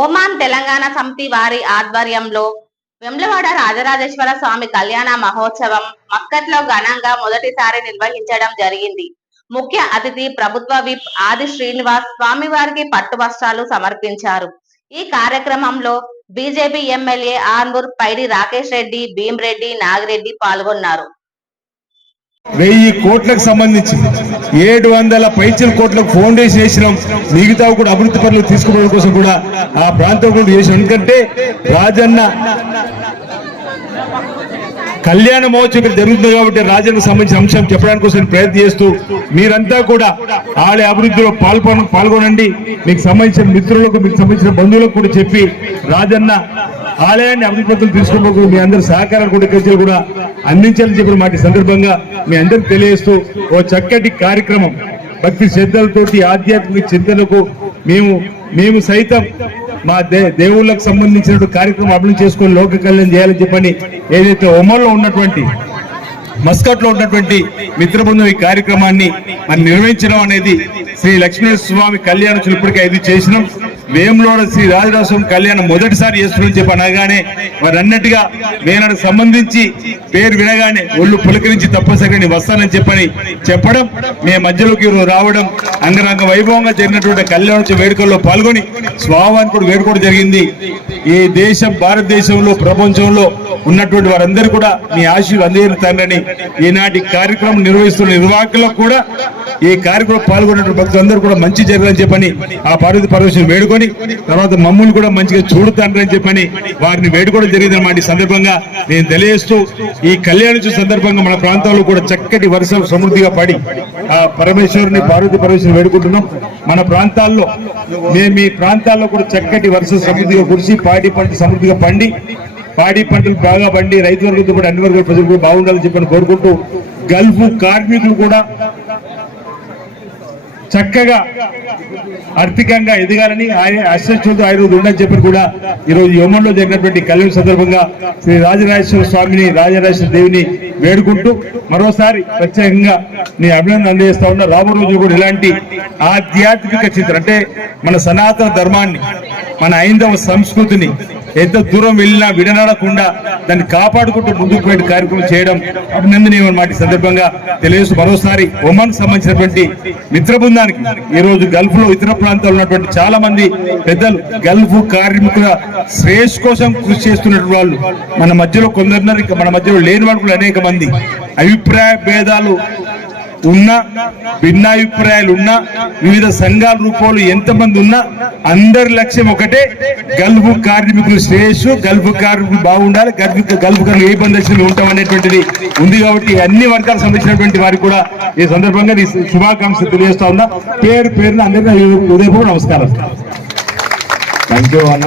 Oman Telangana సమితి వారి ఆధ్వర్యంలో వెమ్లవాడ రాజరాజేశ్వర స్వామి కళ్యాణ మహోత్సవం మక్కట్లో ఘనంగా మొదటిసారి నిర్వహించడం జరిగింది. ముఖ్య అతిథి ప్రభుత్వ విప్ ఆది శ్రీనివాస్ స్వామివారికి పట్టు వస్త్రాలు సమర్పించారు. ఈ కార్యక్రమంలో బీజేపీ ఎమ్మెల్యే ఆర్మూర్ పైడి రాకేష్ రెడ్డి భీమరెడ్డి నాగిరెడ్డి పాల్గొన్నారు. వెయ్యి కోట్లకు సంబంధించి ఏడు వందల పైచల కోట్లకు ఫౌండేషన్ వేసినాం మిగతా కూడా అభివృద్ధి పనులు తీసుకోవడం కోసం కూడా ఆ ప్రాంతం కూడా చేసినాం. ఎందుకంటే రాజన్న కళ్యాణ మహోత్సవం ఇక్కడ జరుగుతుంది కాబట్టి రాజన్నకు సంబంధించిన అంశం చెప్పడానికి కోసం ప్రయత్నం చేస్తూ మీరంతా కూడా ఆలయ అభివృద్ధిలో పాల్గొన పాల్గొనండి. మీకు సంబంధించిన మిత్రులకు మీకు సంబంధించిన బంధువులకు కూడా చెప్పి రాజన్న ఆలయాన్ని అభివృద్ధి పనులు మీ అందరి సహకారాలు కూడా ఇక్కడి కూడా అందించాలని చెప్పిన మాట సందర్భంగా మీ అందరికి తెలియజేస్తూ ఓ చక్కటి కార్యక్రమం. భక్తి శ్రద్ధలతోటి ఆధ్యాత్మిక చింతనకు మేము మేము సైతం మా దే దేవుళ్ళకు సంబంధించిన కార్యక్రమం అభివృద్ధి చేసుకొని లోక కళ్యాణం చేయాలని చెప్పని ఏదైతే ఒమన్లో ఉన్నటువంటి మస్కట్లో ఉన్నటువంటి మిత్రబృందం ఈ కార్యక్రమాన్ని మనం నిర్వహించడం అనేది శ్రీ లక్ష్మీ స్వామి కళ్యాణం ఇప్పటికే ఐదు చేసినాం. వేములోడ శ్రీ రాజరాజస్వామి కళ్యాణం మొదటిసారి చేస్తున్నాం చెప్పి అనగానే వారు అన్నట్టుగా నేను సంబంధించి పేరు వినగానే ఒళ్ళు పులకరించి తప్పనిసరిగా నేను వస్తానని చెప్పని చెప్పడం మీ మధ్యలోకి రావడం అంగరంగ వైభవంగా జరిగినటువంటి కళ్యాణోత్సవ వేడుకల్లో పాల్గొని స్వాభావాన్ని కూడా వేడుకోవడం జరిగింది. ఈ దేశం భారతదేశంలో ప్రపంచంలో ఉన్నటువంటి వారందరూ కూడా మీ ఆశీర్వాదం అందజేరుతారని ఈనాటి కార్యక్రమం నిర్వహిస్తున్న నిర్వాహకులకు కూడా ఈ కార్యక్రమం పాల్గొన్నటువంటి భక్తులందరూ కూడా మంచి జరగాలని చెప్పని ఆ పార్వతి పరమేశ్వరుని వేడుకొని తర్వాత మమ్మల్ని కూడా మంచిగా చూడుతానని చెప్పని వారిని వేడుకోవడం జరిగింది అన్నమాట ఈ సందర్భంగా. నేను తెలియజేస్తూ ఈ కళ్యాణోత్సవ సందర్భంగా మన ప్రాంతంలో కూడా చక్కటి వర్షాలు సమృద్ధిగా పడి ఆ పరమేశ్వరుని పార్వతి పరమేశ్వరుని వేడుకుంటున్నాం. మన ప్రాంతాల్లో మేము మీ ప్రాంతాల్లో కూడా చక్కటి వర్ష సమృద్ధిగా కురిసి పాడి పంట సమృద్ధిగా పండి పాడి పంటలు బాగా పండి రైతు వర్గంతో కూడా అన్ని వర్గాల ప్రజలు కూడా బాగుండాలని చెప్పని కోరుకుంటూ గల్ఫ్ కార్మికులు కూడా చక్కగా ఆర్థికంగా ఎదగాలని అశ్వత్వంతో ఆయన ఉండని చెప్పి కూడా ఈరోజు యోమంలో జరిగినటువంటి కళ్యాణ సందర్భంగా శ్రీ రాజరాజేశ్వర స్వామిని రాజరాజేశ్వర దేవిని వేడుకుంటూ మరోసారి ప్రత్యేకంగా నీ అభినందన అందజేస్తా ఉన్నా. రాబో రోజు కూడా ఇలాంటి ఆధ్యాత్మిక చిత్రం అంటే మన సనాతన ధర్మాన్ని మన ఐందవ సంస్కృతిని ఎంత దూరం వెళ్ళినా విడనాడకుండా దాన్ని కాపాడుకుంటూ ముందుకు పోయే కార్యక్రమం చేయడం అభినందనీయం అన్నమాట సందర్భంగా తెలియజేస్తూ మరోసారి ఒమాన్ సంబంధించినటువంటి మిత్ర బృందానికి ఈ రోజు గల్ఫ్లో ఇతర ప్రాంతాల్లో ఉన్నటువంటి చాలా మంది పెద్దలు గల్ఫ్ కార్మికుల శ్రేష్ కోసం కృషి చేస్తున్నటువంటి వాళ్ళు. మన మధ్యలో కొందరున్నారు ఇంకా మన మధ్యలో లేని వాళ్ళు అనేక మంది. అభిప్రాయ భేదాలు ఉన్నా భిన్నాభిప్రాయాలు ఉన్నా వివిధ సంఘాల రూపంలో ఎంతమంది ఉన్నా అందరి లక్ష్యం ఒకటే గల్ఫ్ కార్మికులు శ్రేయస్సు గల్ఫ్ కార్మికులు బాగుండాలి గల్ఫ్ గల్ఫ్ కార్మికులు ఏ బంధువులు ఉంటాం అనేటువంటిది ఉంది కాబట్టి అన్ని వర్గాలకు సంబంధించినటువంటి వారికి కూడా ఈ సందర్భంగా శుభాకాంక్షలు తెలియజేస్తా ఉన్నా. పేరు పేరున అందరికీ ఉదయపూర్వ నమస్కారం. థ్యాంక్ యూ అన్న.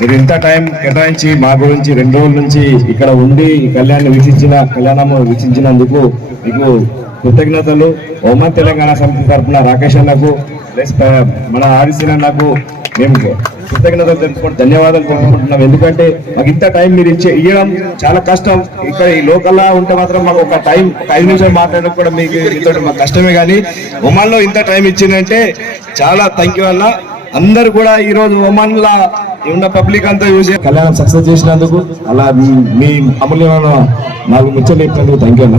మీరు ఇంత టైం కేటాయించి మా గురించి రెండు రోజుల నుంచి ఇక్కడ ఉండి కళ్యాణం కళ్యాణ్ వీక్షించిన కళ్యాణము వీక్షించినందుకు మీకు కృతజ్ఞతలు. ఉమ్మన్ తెలంగాణ సమితి తరఫున రాకేష్ అన్నకు ప్లస్ మన ఆర్సీ అన్నకు మేము కృతజ్ఞతలు తెలుపుకుంటూ ధన్యవాదాలు తెలుపుకుంటున్నాం. ఎందుకంటే మాకు ఇంత టైం మీరు ఇచ్చే ఇవ్వడం చాలా కష్టం. ఇక్కడ ఈ లోకల్లా ఉంటే మాత్రం మాకు ఒక టైం ఒక ఐదు నిమిషాలు మాట్లాడడం కూడా మీకు మీతో మాకు కష్టమే కానీ ఒమాన్లో ఇంత టైం ఇచ్చిందంటే చాలా థ్యాంక్ యూ అన్న. అందరు కూడా ఈరోజు రోజు ఉన్న పబ్లిక్ అంతా యూజ్ కళ్యాణం సక్సెస్ చేసినందుకు అలా మీ- అమూల్యమైన నాకు ముచ్చట్లు చెప్పినందుకు థ్యాంక్ యూ అన్న.